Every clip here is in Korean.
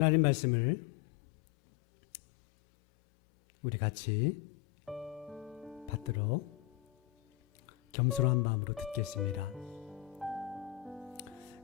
하나님 말씀을 우리 같이 받들어 겸손한 마음으로 듣겠습니다.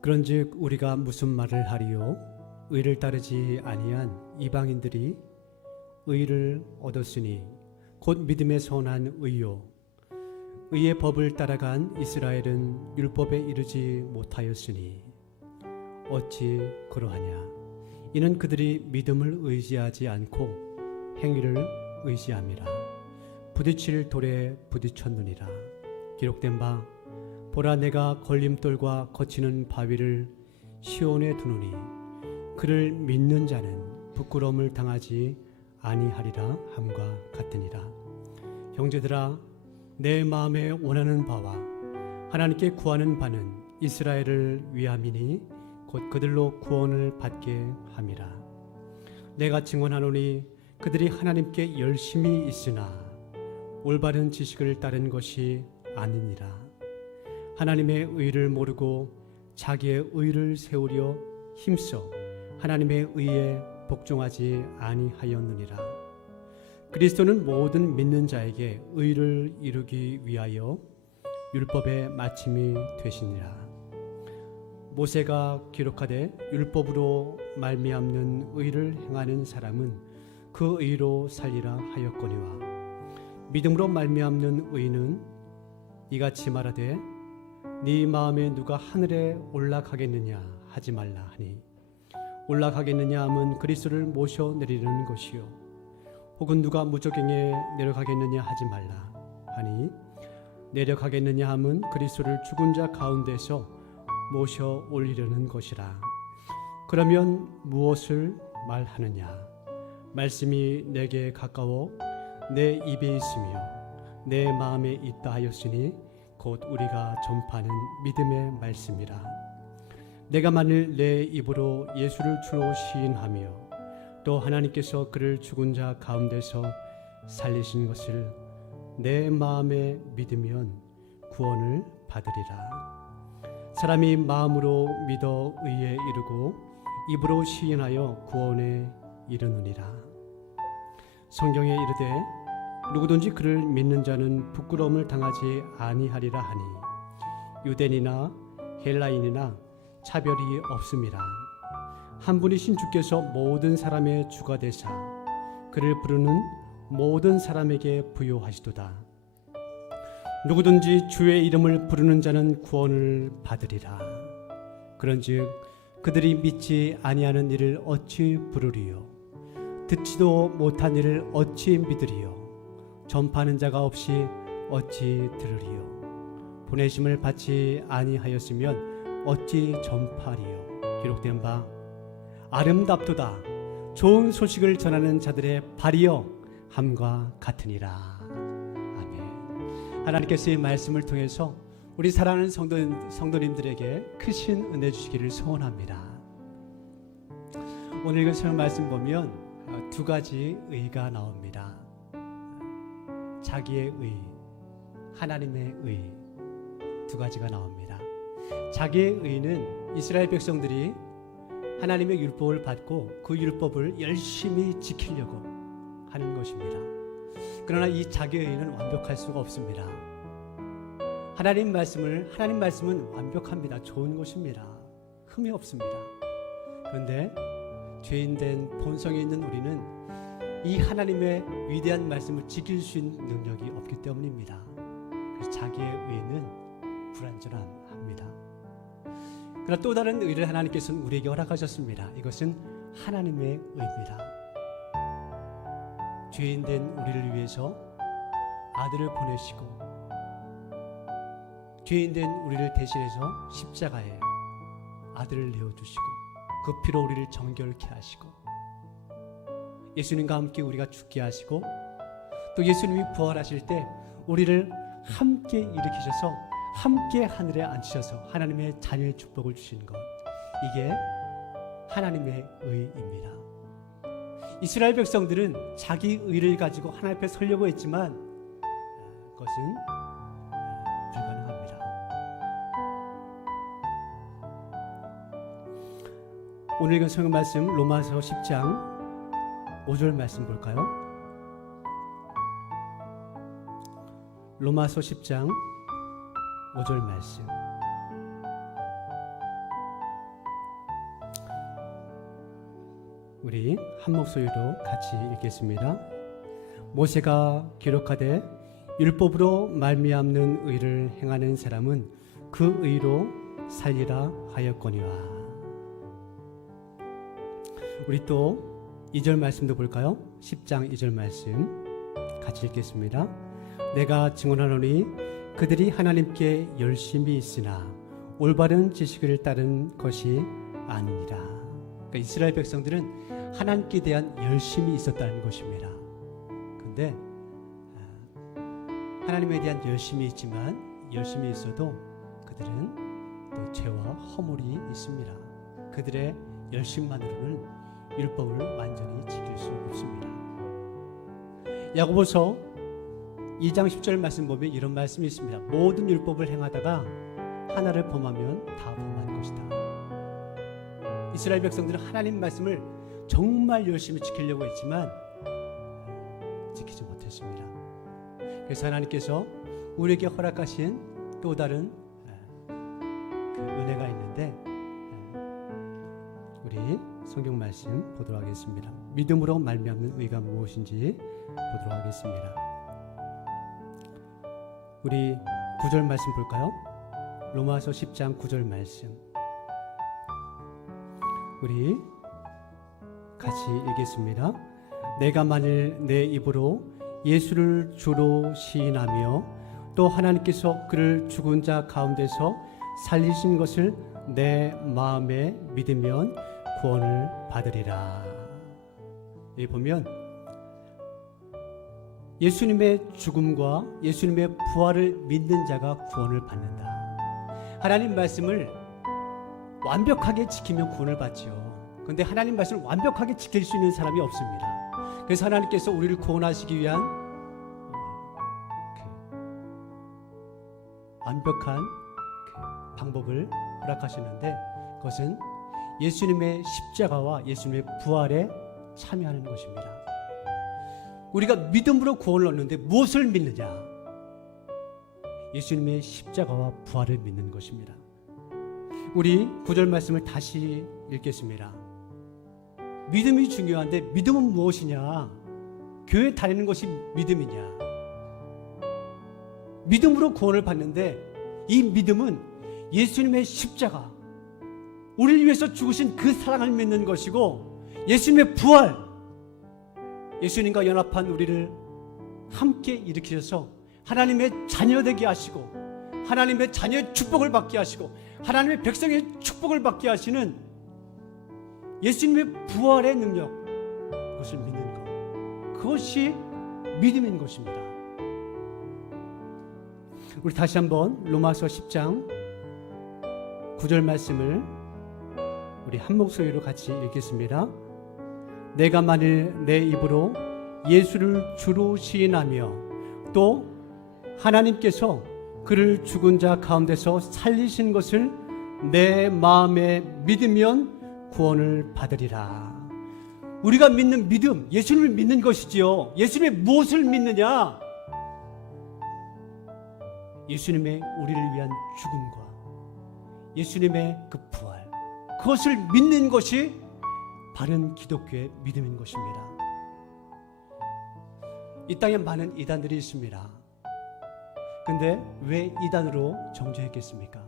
그런즉 우리가 무슨 말을 하리요? 의를 따르지 아니한 이방인들이 의를 얻었으니 곧 믿음에 선한 의요. 의의 법을 따라간 이스라엘은 율법에 이르지 못하였으니 어찌 그러하냐? 이는 그들이 믿음을 의지하지 않고 행위를 의지함이라. 부딪힐 돌에 부딪혔느니라. 기록된 바 보라, 내가 걸림돌과 거치는 바위를 시온에 두노니 그를 믿는 자는 부끄러움을 당하지 아니하리라 함과 같으니라. 형제들아, 내 마음에 원하는 바와 하나님께 구하는 바는 이스라엘을 위함이니 곧 그들로 구원을 받게 함이라. 내가 증언하노니 그들이 하나님께 열심히 있으나 올바른 지식을 따른 것이 아니니라. 하나님의 의를 모르고 자기의 의를 세우려 힘써 하나님의 의에 복종하지 아니하였느니라. 그리스도는 모든 믿는 자에게 의를 이루기 위하여 율법의 마침이 되시니라. 모세가 기록하되 율법으로 말미암는 의를 행하는 사람은 그 의로 살리라 하였거니와 믿음으로 말미암는 의는 이같이 말하되 네 마음에 누가 하늘에 올라가겠느냐 하지 말라 하니, 올라가겠느냐 함은 그리스도를 모셔 내리려는 것이요, 혹은 누가 무저갱에 내려가겠느냐 하지 말라 하니, 내려가겠느냐 함은 그리스도를 죽은 자 가운데서 모셔 올리려는 것이라. 그러면 무엇을 말하느냐? 말씀이 내게 가까워 내 입에 있으며 내 마음에 있다 하였으니 곧 우리가 전파하는 믿음의 말씀이라. 내가 만일 내 입으로 예수를 주로 시인하며 또 하나님께서 그를 죽은 자 가운데서 살리신 것을 내 마음에 믿으면 구원을 받으리라. 사람이 마음으로 믿어 의에 이르고 입으로 시인하여 구원에 이르느니라. 성경에 이르되 누구든지 그를 믿는 자는 부끄러움을 당하지 아니하리라 하니, 유대인이나 헬라인이나 차별이 없음이라. 한 분이신 주께서 모든 사람의 주가 되사 그를 부르는 모든 사람에게 부요하시도다. 누구든지 주의 이름을 부르는 자는 구원을 받으리라. 그런즉 그들이 믿지 아니하는 일을 어찌 부르리요? 듣지도 못한 일을 어찌 믿으리요? 전파하는 자가 없이 어찌 들으리요? 보내심을 받지 아니하였으면 어찌 전파하리요? 기록된 바 아름답도다 좋은 소식을 전하는 자들의 발이여 함과 같으니라. 하나님께서 이 말씀을 통해서 우리 사랑하는 성도님들에게 크신 은혜 주시기를 소원합니다. 오늘 읽은 말씀 보면 두 가지 의가 나옵니다. 자기의 의, 하나님의 의, 두 가지가 나옵니다. 자기의 의는 이스라엘 백성들이 하나님의 율법을 받고 그 율법을 열심히 지키려고 하는 것입니다. 그러나 이 자기의 의는 완벽할 수가 없습니다. 하나님 말씀은 완벽합니다. 좋은 것입니다. 흠이 없습니다. 그런데 죄인된 본성에 있는 우리는 이 하나님의 위대한 말씀을 지킬 수 있는 능력이 없기 때문입니다. 그래서 자기의 의는 불완전합니다. 그러나 또 다른 의를 하나님께서는 우리에게 허락하셨습니다. 이것은 하나님의 의입니다. 죄인된 우리를 위해서 아들을 보내시고 죄인된 우리를 대신해서 십자가에 아들을 내어주시고 그 피로 우리를 정결케 하시고 예수님과 함께 우리가 죽게 하시고 또 예수님이 부활하실 때 우리를 함께 일으키셔서 함께 하늘에 앉히셔서 하나님의 자녀의 축복을 주시는 것, 이게 하나님의 의입니다. 이스라엘 백성들은 자기 의를 가지고 하나님 앞에 서려고 했지만 그것은 불가능합니다. 오늘 읽은 성경 말씀 로마서 10장 5절 말씀 볼까요? 로마서 10장 5절 말씀. 우리 한 목소리로 같이 읽겠습니다. 모세가 기록하되 율법으로 말미암는 의를 행하는 사람은 그 의로 살리라 하였거니와. 우리 또 2절 말씀도 볼까요? 10장 2절 말씀 같이 읽겠습니다. 내가 증언하노니 그들이 하나님께 열심히 있으나 올바른 지식을 따른 것이 아니니라. 그러니까 이스라엘 백성들은 하나님께 대한 열심이 있었다는 것입니다. 그런데 하나님에 대한 열심이 있지만 열심이 있어도 그들은 또 죄와 허물이 있습니다. 그들의 열심만으로는 율법을 완전히 지킬 수 없습니다. 야고보서 2장 10절 말씀 보면 이런 말씀이 있습니다. 모든 율법을 행하다가 하나를 범하면 다 범한 것이다. 이스라엘 백성들은 하나님 말씀을 정말 열심히 지키려고 했지만 지키지 못했습니다. 그래서 하나님께서 우리에게 허락하신 또 다른 그 은혜가 있는데 우리 성경 말씀 보도록 하겠습니다. 믿음으로 말미암는 의가 무엇인지 보도록 하겠습니다. 우리 9절 말씀 볼까요? 로마서 10장 9절 말씀. 우리 같이 읽겠습니다. 내가 만일 내 입으로 예수를 주로 시인하며 또 하나님께서 그를 죽은 자 가운데서 살리신 것을 내 마음에 믿으면 구원을 받으리라. 여기 보면 예수님의 죽음과 예수님의 부활을 믿는 자가 구원을 받는다. 하나님 말씀을 완벽하게 지키면 구원을 받지요. 그런데 하나님 말씀을 완벽하게 지킬 수 있는 사람이 없습니다. 그래서 하나님께서 우리를 구원하시기 위한 완벽한 방법을 허락하셨는데 그것은 예수님의 십자가와 예수님의 부활에 참여하는 것입니다. 우리가 믿음으로 구원을 얻는데 무엇을 믿느냐? 예수님의 십자가와 부활을 믿는 것입니다. 우리 9절 말씀을 다시 읽겠습니다. 믿음이 중요한데 믿음은 무엇이냐? 교회 다니는 것이 믿음이냐? 믿음으로 구원을 받는데 이 믿음은 예수님의 십자가, 우리를 위해서 죽으신 그 사랑을 믿는 것이고 예수님의 부활, 예수님과 연합한 우리를 함께 일으키셔서 하나님의 자녀되게 하시고 하나님의 자녀의 축복을 받게 하시고 하나님의 백성의 축복을 받게 하시는 예수님의 부활의 능력, 그것을 믿는 것, 그것이 믿음인 것입니다. 우리 다시 한번 로마서 10장 9절 말씀을 우리 한 목소리로 같이 읽겠습니다. 내가 만일 내 입으로 예수를 주로 시인하며 또 하나님께서 그를 죽은 자 가운데서 살리신 것을 내 마음에 믿으면 구원을 받으리라. 우리가 믿는 믿음, 예수님을 믿는 것이지요. 예수님의 무엇을 믿느냐? 예수님의 우리를 위한 죽음과 예수님의 그 부활, 그것을 믿는 것이 바른 기독교의 믿음인 것입니다. 이 땅에 많은 이단들이 있습니다. 근데 왜 이단으로 정죄했겠습니까?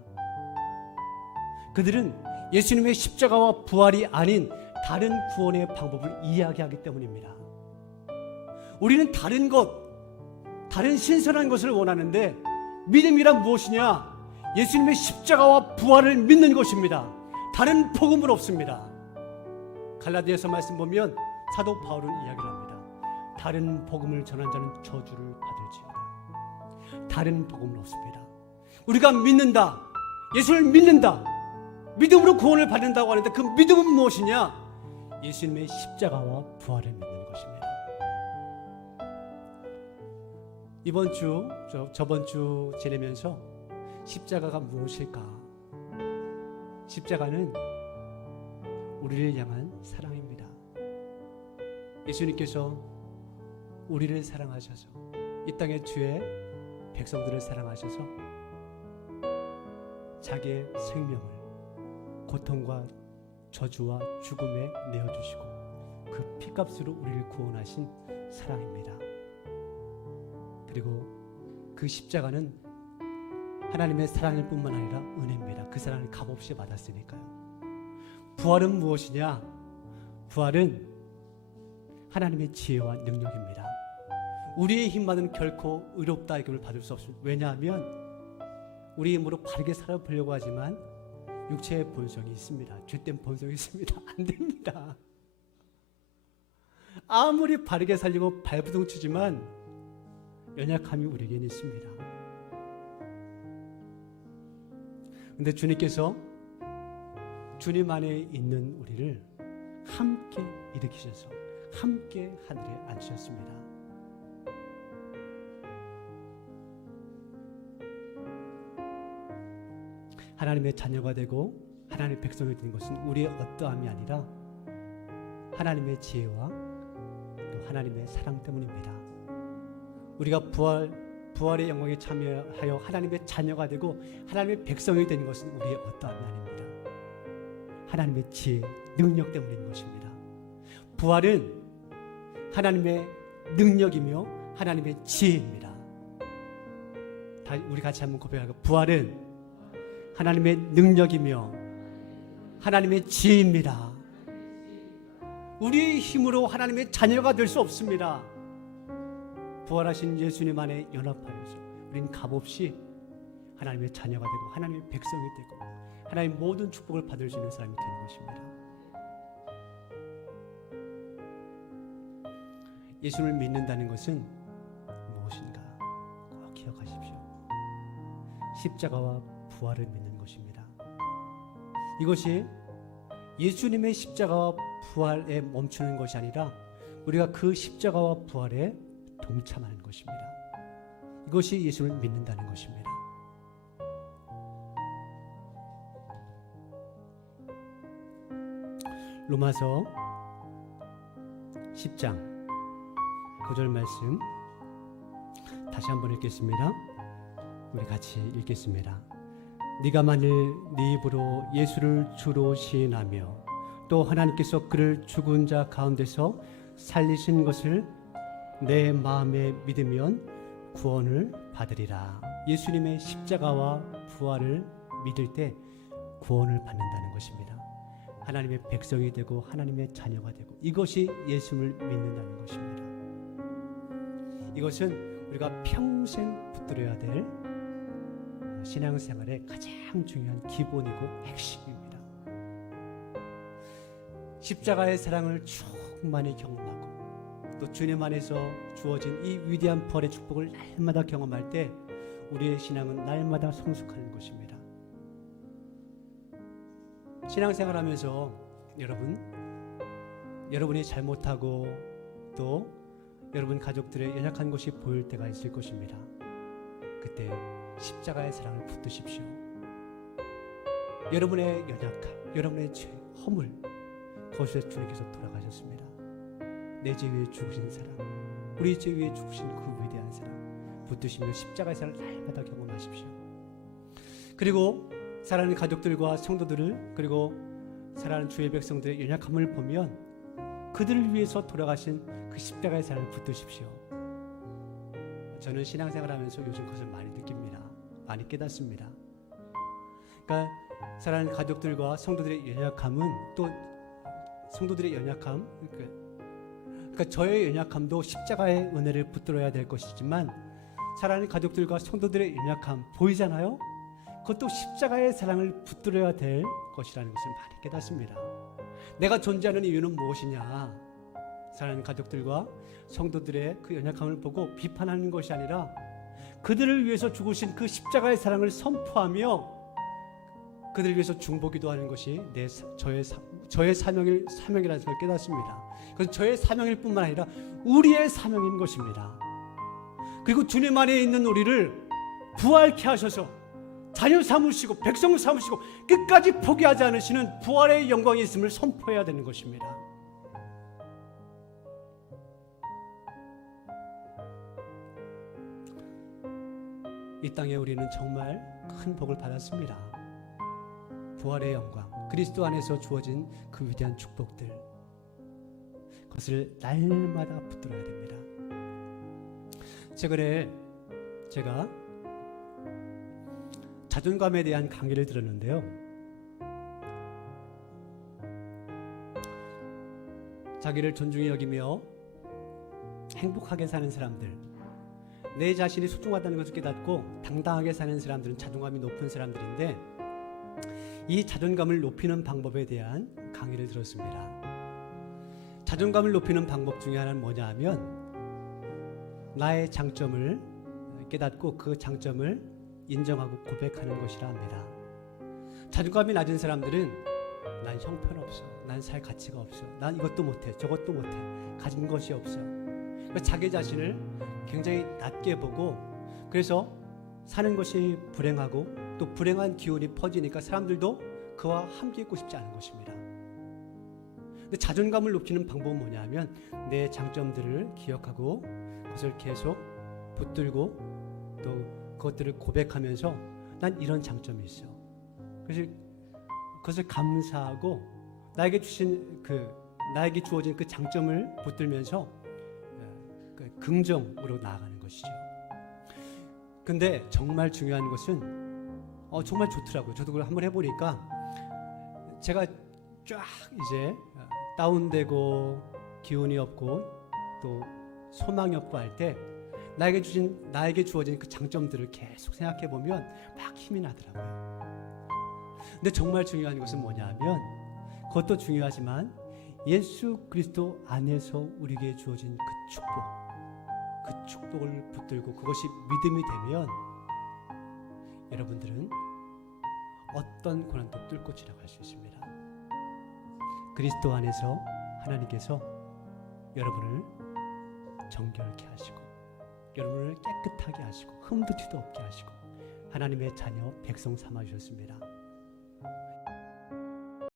그들은 예수님의 십자가와 부활이 아닌 다른 구원의 방법을 이야기하기 때문입니다. 우리는 다른 것, 다른 신선한 것을 원하는데 믿음이란 무엇이냐? 예수님의 십자가와 부활을 믿는 것입니다. 다른 복음은 없습니다. 갈라디아서 말씀 보면 사도 바울은 이야기를 합니다. 다른 복음을 전한 자는 저주를 받을지어다. 다른 복음은 없습니다. 우리가 믿는다, 예수를 믿는다, 믿음으로 구원을 받는다고 하는데 그 믿음은 무엇이냐? 예수님의 십자가와 부활을 믿는 것입니다. 이번 주, 저번 주 지내면서 십자가가 무엇일까? 십자가는 우리를 향한 사랑입니다. 예수님께서 우리를 사랑하셔서 이 땅의 주의 백성들을 사랑하셔서 자기의 생명을 고통과 저주와 죽음에 내어주시고 그 피값으로 우리를 구원하신 사랑입니다. 그리고 그 십자가는 하나님의 사랑일 뿐만 아니라 은혜입니다. 그 사랑을 값없이 받았으니까요. 부활은 무엇이냐? 부활은 하나님의 지혜와 능력입니다. 우리의 힘만은 결코 의롭다 이걸 받을 수 없습니다. 왜냐하면 우리 힘으로 바르게 살아보려고 하지만 육체의 본성이 있습니다. 죄된 본성이 있습니다. 안 됩니다. 아무리 바르게 살려고 발부둥 치지만 연약함이 우리에겐 있습니다. 그런데 주님께서 주님 안에 있는 우리를 함께 일으키셔서 함께 하늘에 앉으셨습니다. 하나님의 자녀가 되고 하나님의 백성이 되는 것은 우리의 어떠함이 아니라 하나님의 지혜와 또 하나님의 사랑 때문입니다. 우리가 부활의 영광에 참여하여 하나님의 자녀가 되고 하나님의 백성이 되는 것은 우리의 어떠함이 아닙니다. 하나님의 지혜, 능력 때문인 것입니다. 부활은 하나님의 능력이며 하나님의 지혜입니다. 우리 같이 한번 고백할까요? 부활은 하나님의 능력이며 하나님의 지혜입니다. 우리의 힘으로 하나님의 자녀가 될 수 없습니다. 부활하신 예수님 안에 연합하여서 우리는 값없이 하나님의 자녀가 되고 하나님의 백성이 되고 하나님의 모든 축복을 받을 수 있는 사람이 되는 것입니다. 예수를 믿는다는 것은 무엇인가? 꼭 기억하십시오. 십자가와 부활을 믿는 것입니다. 이것이 예수님의 십자가와 부활에 멈추는 것이 아니라 우리가 그 십자가와 부활에 동참하는 것입니다. 이것이 예수를 믿는다는 것입니다. 로마서 10장 9절 말씀 다시 한번 읽겠습니다. 우리 같이 읽겠습니다. 네가 만일 네 입으로 예수를 주로 시인하며 또 하나님께서 그를 죽은 자 가운데서 살리신 것을 내 마음에 믿으면 구원을 받으리라. 예수님의 십자가와 부활을 믿을 때 구원을 받는다는 것입니다. 하나님의 백성이 되고 하나님의 자녀가 되고 이것이 예수를 믿는다는 것입니다. 이것은 우리가 평생 붙들어야 될 신앙생활의 가장 중요한 기본이고 핵심입니다. 십자가의 사랑을 충만히 경험하고 또 주님 안에서 주어진 이 위대한 부활의 축복을 날마다 경험할 때 우리의 신앙은 날마다 성숙하는 것입니다. 신앙생활하면서 여러분이 잘못하고 또 여러분 가족들의 연약한 것이 보일 때가 있을 것입니다. 그때 십자가의 사랑을 붙드십시오. 여러분의 연약함, 여러분의 죄, 허물 그것에 주님께서 돌아가셨습니다. 내 죄 위에 죽으신 사랑, 우리 죄 위에 죽으신 그 위대한 사랑 붙드시며 십자가의 사랑을 날마다 경험하십시오. 그리고 사랑하는 가족들과 성도들을 그리고 사랑하는 주의 백성들의 연약함을 보면 그들을 위해서 돌아가신 그 십자가의 사랑을 붙드십시오. 저는 신앙생활하면서 요즘 그것을 많이 느낍니다. 많이 깨닫습니다. 그러니까 사랑하는 가족들과 성도들의 연약함은 또 성도들의 연약함, 그러니까 저의 연약함도 십자가의 은혜를 붙들어야 될 것이지만 사랑하는 가족들과 성도들의 연약함 보이잖아요? 그것도 십자가의 사랑을 붙들어야 될 것이라는 것을 많이 깨닫습니다. 내가 존재하는 이유는 무엇이냐? 사랑하는 가족들과 성도들의 그 연약함을 보고 비판하는 것이 아니라 그들을 위해서 죽으신 그 십자가의 사랑을 선포하며 그들을 위해서 중보기도 하는 것이 저의 사명이라는 걸 깨닫습니다. 그래서 저의 사명일 뿐만 아니라 우리의 사명인 것입니다. 그리고 주님 안에 있는 우리를 부활케 하셔서 자녀 삼으시고 백성 삼으시고 끝까지 포기하지 않으시는 부활의 영광이 있음을 선포해야 되는 것입니다. 이 땅에 우리는 정말 큰 복을 받았습니다. 부활의 영광, 그리스도 안에서 주어진 그 위대한 축복들, 그것을 날마다 붙들어야 됩니다. 최근에 제가 자존감에 대한 강의를 들었는데요. 자기를 존중히 여기며 행복하게 사는 사람들, 내 자신이 소중하다는 것을 깨닫고 당당하게 사는 사람들은 자존감이 높은 사람들인데, 이 자존감을 높이는 방법에 대한 강의를 들었습니다. 자존감을 높이는 방법 중에 하나는 뭐냐 하면 나의 장점을 깨닫고 그 장점을 인정하고 고백하는 것이라 합니다. 자존감이 낮은 사람들은 난 형편없어, 난 살 가치가 없어, 난 이것도 못해 저것도 못해, 가진 것이 없어, 자기 자신을 굉장히 낮게 보고, 그래서 사는 것이 불행하고 또 불행한 기운이 퍼지니까 사람들도 그와 함께 있고 싶지 않은 것입니다. 근데 자존감을 높이는 방법은 뭐냐 하면 내 장점들을 기억하고 그것을 계속 붙들고 또 그것들을 고백하면서 난 이런 장점이 있어, 그래서 그것을 감사하고 나에게 주어진 그 장점을 붙들면서 긍정으로 나아가는 것이죠. 근데 정말 중요한 것은 정말 좋더라고요. 저도 그걸 한번 해보니까 제가 쫙 이제 다운되고 기운이 없고 또 소망이 없고 할 때 나에게 주어진 그 장점들을 계속 생각해 보면 막 힘이 나더라고요. 근데 정말 중요한 것은 뭐냐면, 그것도 중요하지만 예수 그리스도 안에서 우리에게 주어진 그 축복을 붙들고 그것이 믿음이 되면 여러분들은 어떤 고난도 뚫고 지나갈 수 있습니다. 그리스도 안에서 하나님께서 여러분을 정결케 하시고 여러분을 깨끗하게 하시고 흠도 티도 없게 하시고 하나님의 자녀 백성 삼아 주셨습니다.